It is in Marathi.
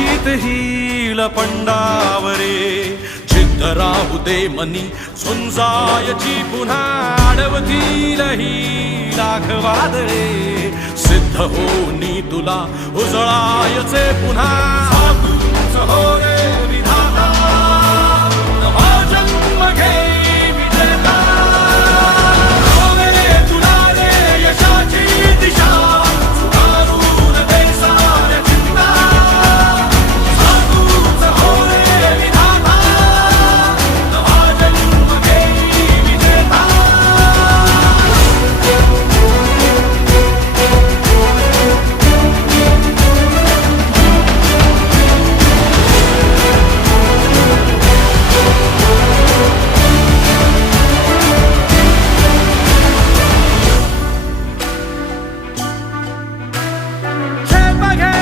जीत हिल पंडावरे जिद्द राहू दे मनी झुंजायची पुन्हा अडवतील ही लाख वादळे सिद्ध होनी तुला उजळायचे पुन्हा